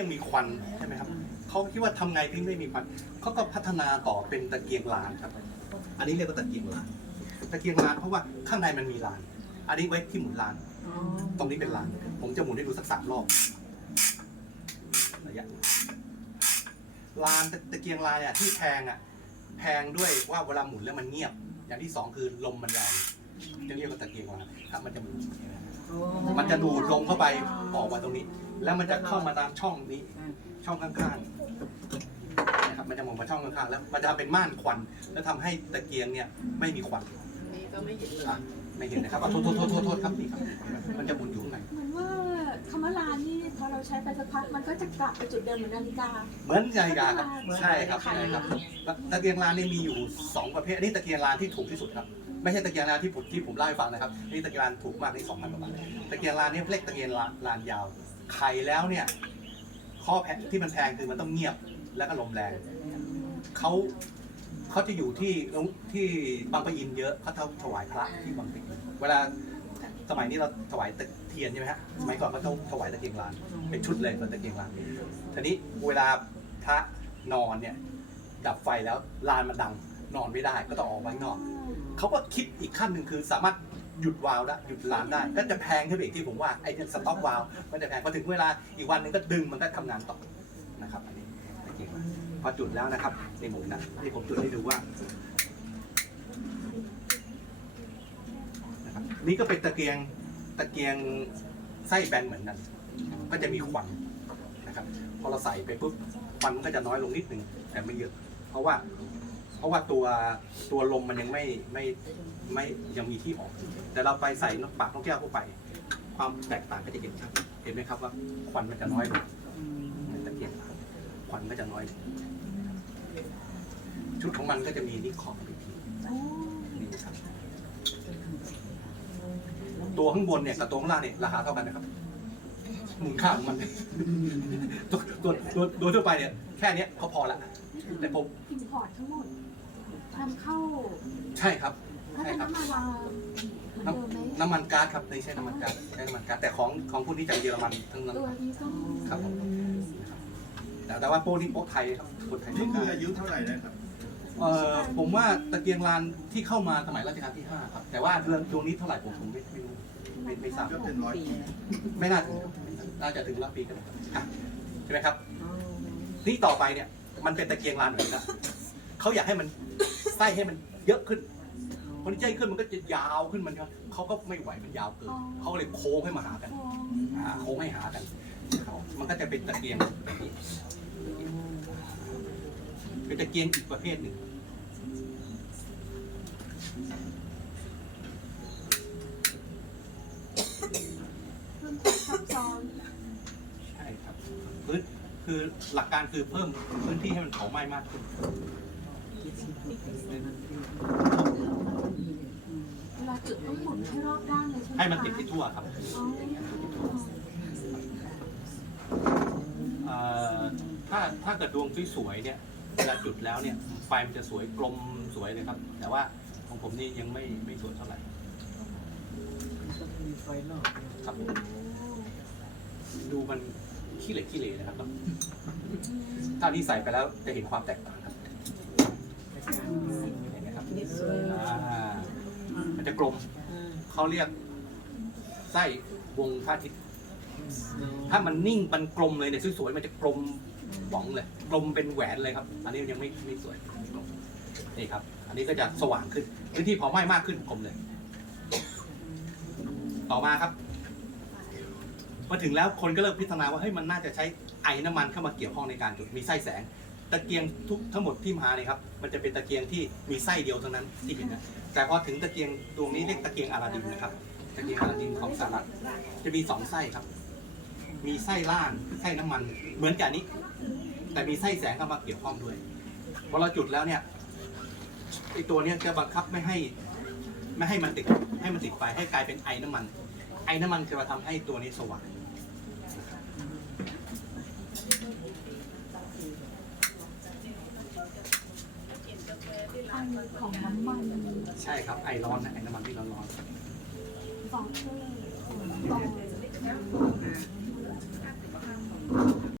ยังมีควันใช่ไหมครับเขาคิดว่าทำไงถึงไม่มีควันเขาก็พัฒนาต่อเป็นตะเกียงลานครับ อันนี้เรียกว่าตะเกียงลาน ตะเกียงลานเพราะว่าข้างในมันมีลาน อันนี้ไว้ที่หมุนลาน ตรงนี้เป็นลาน ผมจะหมุนให้ดูสักสามรอบระยะลานตะตะเกียงลานเนี่ยที่แพงอะแพงด้วยว่าเวลาหมุนแล้วมันเงียบ อย่างที่สองคือลมมันแรงจะเรียกว่าตะเกียงลานครับมันจะหมุนมันจะดูดลมเข้าไปออกมาตรงนี้ แล้วมันจะเข้ามาตามช่องนี้ ช่องข้างๆนะครับมันจะมองมาช่องข้างๆแล้วมันจะเป็นม่านควัน แล้วทำให้ตะเกียงเนี่ยไม่มีควันนี่ก็ไม่เห็นเลยอะไม่เห็นนะครับอะโทษโทษโทษโทษโทษครับนี่ครับมันจะหมุนอยู่ข้างในเหมือนว่าคำว่าลานนี่พอเราใช้ไปสักพักมันก็จะกลับไปจุดเดิมเหมือนนาฬิกาเหมือนนาฬิกาครับใช่ครับใช่ครับแล้วตะเกียงลานนี่มีอยู่สองประเภทอันนี้ตะเกียงลานที่ถูกที่สุดครับ ไม่ใช่ตะเกียงลานที่ผมที่ผมเล่าให้ฟังนะครับนี่ตะเกียงลานถูกมากนี่สองพันกว่าบาทตะเกียงลานนี่เรียกตะเกียงลานลานยาว ไข่แล้วเนี่ย ข้อแพงที่มันแพงคือมันต้องเงียบแล้วก็ลมแรงเขาเขาจะอยู่ที่ที่บางปะอินเยอะเขาถวายพระที่บางปะอินเวลาสมัยนี้เราถวายตะเทียนใช่ไหมฮะสมัยก่อนเขาต้องถวายตะเกียงลาน เป็นชุดเลยเป็นตะเกียงลานทีนี้เวลาพระนอนเนี่ย ดับไฟแล้วลานมันดังนอนไม่ได้ก็ต้องออกไว้นอกเขาก็คิดอีกขั้นหนึ่งคือสามารถ หยุดวาล์วได้หยุดลานได้ ก็จะแพงขึ้นไปอีกที่ผมว่าไอ้เนี่สต็อกวาล์วมันจะแพงพอถึงเวลาอีกวันหนึ่งก็ดึงมันก็ทำงานต่อนะครับอันนี้ตะเกียงพอจุดแล้วนะครับในหมุนนะนี่ผมจุดให้ดูว่านะครับนี่ก็เป็นตะเกียงตะเกียงไส้แบนเหมือนกันก็จะมีควันนะครับ พอเราใส่ไปปุ๊บควันมันก็จะน้อยลงนิดนึงแต่ไม่เยอะ เพราะว่า ราะว่าตัวตัวลมมันยังไม่ไม่ไม่ยังมีที่ออก แต่เราไปใส่นกปากนกแก้วเข้าไป ความแตกต่างก็จะเห็นชัดเห็นไหมครับว่าควันมันจะน้อยลงในตะเกียงควันก็จะน้อยลงชุดของมันก็จะมีนิคอบอีกทีนี่ครับ ตัวข้างบนเนี่ยกับตัวข้างล่างเนี่ยราคาเท่ากันนะครับมูลค่าของมันตัวตัวตัวทั่วไปเนี่ยแค่นี้เขาพอละแต่ผมอินพอร์ตทั้งหมด ทำเข้าใช่ครับถ้าเป็นน้ำมันลาเหมือนเดิมไหมน้ำมันก๊าซครับไม่ใช่น้ำมันก๊าซใช้น้ำมันก๊าซแต่ของของพวกนี้จากเยอรมันทั้งนั้นตัวนี้ก็ครับผมแต่แต่ว่าโป้นี่โป้ไทยครับคนไทยนี่ใช้คือได้อายุเท่าไหร่นะครับ เอ่อผมว่าตะเกียงลานที่เข้ามาสมัยรัชกาลที่ห้าครับ แต่ว่าเรือนดวงนี้เท่าไหร่ผมผมไม่ไม่รู้ ไม่ไม่ทราบ ก็เป็นร้อยปี ไม่น่าถึงครับน่าจะถึงร้อยปีกันอะใช่ไหมครับ นี่ต่อไปเนี่ยมันเป็นตะเกียงลานเหมือนกันเขาอยากให้มัน ไส้ให้มันเยอะขึ้นพอมันเยอะขึ้นมันก็จะยาวขึ้นมันครับเขาก็ไม่ไหวมันยาวเกินเขาก็เลยโค้งให้มาหากันโอ้หาโค้งให้หากัน มันก็จะเป็นตะเกียงแบบนี้เป็นตะเกียงอีกประเภทหนึ่งเพิ่มความซับซ้อนใช่ครับพื้นคือหลักการคือเพิ่มพื้นที่ให้มันเผาไหม้มากขึ้น เวลาจุดต้องหมุนให้รอบด้านเลยใช่ไหมให้มันติดที่ทั่วครับอ๋อเอ่อถ้าถ้าเกิดดวงสวยๆเนี่ยเวลาจุดแล้วเนี่ยไฟมันจะสวยกลมสวยเลยครับ แต่ว่าของผมนี่ยังไม่ไม่สวยเท่าไหร่ครับผมดูมันขี้เหล็กขี้เหร่นะครับถ้านี่ใส่ไปแล้วจะเห็นความแตกต่างครับ เห็นไหมครับนี่สวยอ่ามันจะกลมเขาเรียกไส้วงพระอาทิตย์ถ้ามันนิ่งมันกลมเลยเนี่ยสวยๆมันจะกลมหวองเลยกลมเป็นแหวนเลยครับ อันนี้ยังไม่ไม่สวยนี่ครับ อันนี้ก็จะสว่างขึ้นพื้นที่เผาไหม้มากขึ้นกลมเลย ต่อมาครับมาถึงแล้วคนก็เริ่มพิจารณาว่าเฮ้ยมันน่าจะใช้ไอ้น้ำมันเข้ามาเกี่ยวข้องในการจุดมีไส้แสง ตะเกียงทุกทั้งหมดที่มาเนี่ยครับ มันจะเป็นตะเกียงที่มีไส้เดียวเท่านั้นที่เห็นนะแต่พอถึงตะเกียงดวงนี้เรียกตะเกียงอาราดินนะครับ ตะเกียงอาราดินของสหรัฐจะมีสองไส้ครับ มีไส้ล่างไส้น้ำมัน เหมือนกับนี้ แต่มีไส้แสงเข้ามาเกี่ยวข้องด้วยพอเราจุดแล้วเนี่ยไอตัวเนี้ยจะบังคับไม่ให้ไม่ให้มันติดให้มันติดไฟให้กลายเป็นไอน้ำมัน ไอน้ำมันจะมาทำให้ตัวนี้สว่าง ไอของน้ำมันใช่ครับไอร้อนนะไอน้ำมันที่ร้อนร้อนสองเท่สอง